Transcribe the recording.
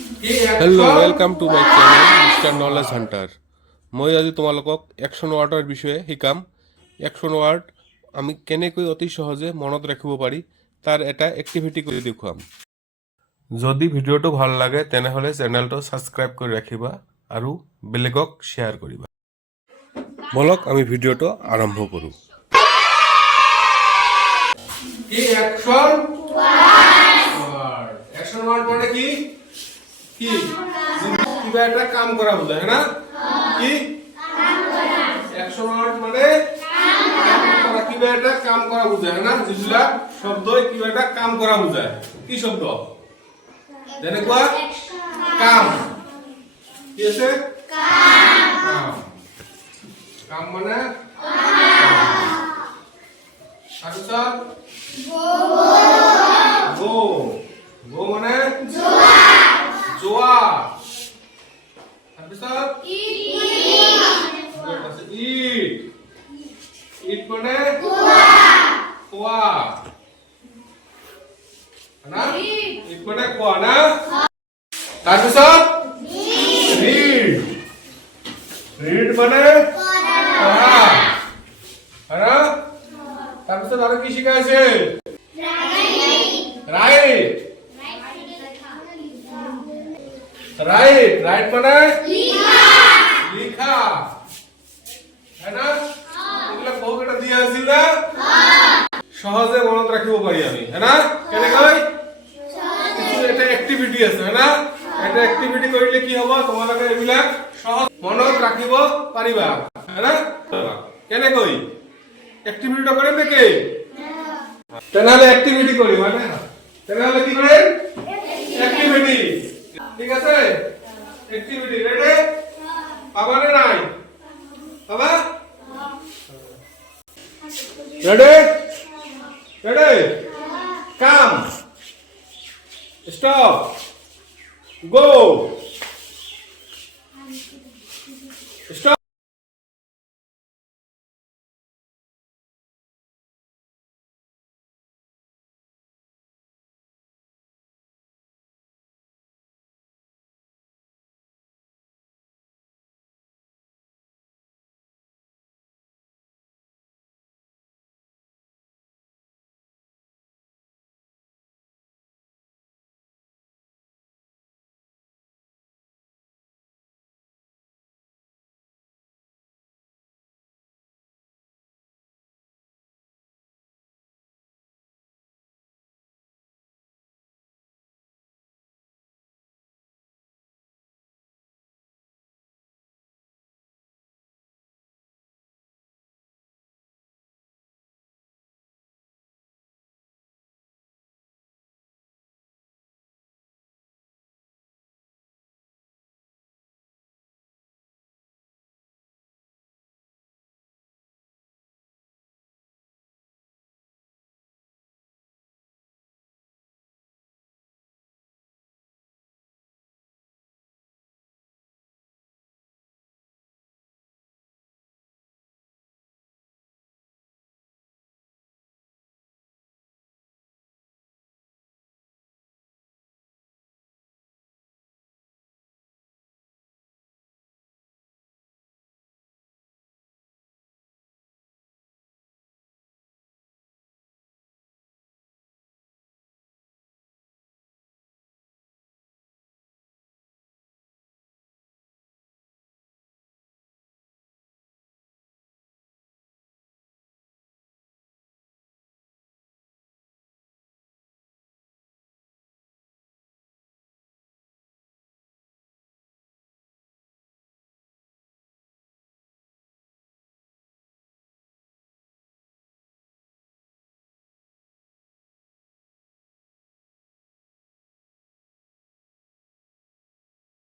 Hello welcome to my channel Mister Knowledge Hunter. मैं आज तुम्हालोকক action वार्डर विषय शिकाम। एक्शन वार्ड आमी केनेকৈ অতি সহজে মনত ৰাখিব পাৰি তাৰ এটা এক্টিভিটি কৰি দেখুৱাম। যদি ভিডিঅ'টো ভাল লাগে তেনেহলে চেনেলটো সাবস্ক্ৰাইব কৰি ৰাখিবা আৰু বেলেগক শ্বেয়াৰ কৰিবা। বলক আমি ভিডিঅ'টো আৰম্ভ কৰো। কি অ্যাকশন ওয়ার্ড অ্যাকশন ওয়ার্ড মানে কি কি কিবা একটা কাম করা বোঝায় না কি কাম করা অ্যাকশন ওয়ার্ড মানে কাম করা কিবা একটা কাম করা বোঝায় না যেগুলা শব্দ কিবা একটা কাম করা বোঝায় কি শব্দ যেনেকুৱা কাম কি আছে কাম কাম মানে আচ্ছা গো গো মানে জোয়া জোয়া তাৰপিছত ইট ইট মানে কোৱা না ইট মানে কোৱা না তাৰপিছত ৰিড ৰিড মানে পঢ়া হয়না তাৰপিছত আৰু কি শিকাইছে রাইট রাইট রাইট মানে লিখা লিখা है ना এগুলা বহুকেটা দিয়া আছিল না সহজে মনত ৰাখিব পাৰি আমি है না কেনেকৈ কিছু এটা এক্টিভিটি আছে है না এটা এক্টিভিটি কৰিলে কি হ'ব তোমালোকে এবিলাক সহজ মনত ৰাখিব পাৰিবা है না কেনেকৈ এক্টিভিটিটা কৰিম নেকি তেনেহলে এক্টিভিটি করি মানে তেনেহলে কি করেন এক্টিভিটি ঠিক আছে এক্টিভিটি রেডি পাবা না নাই পাবা রেডি রেডি কাম স্টপ গো স্টপ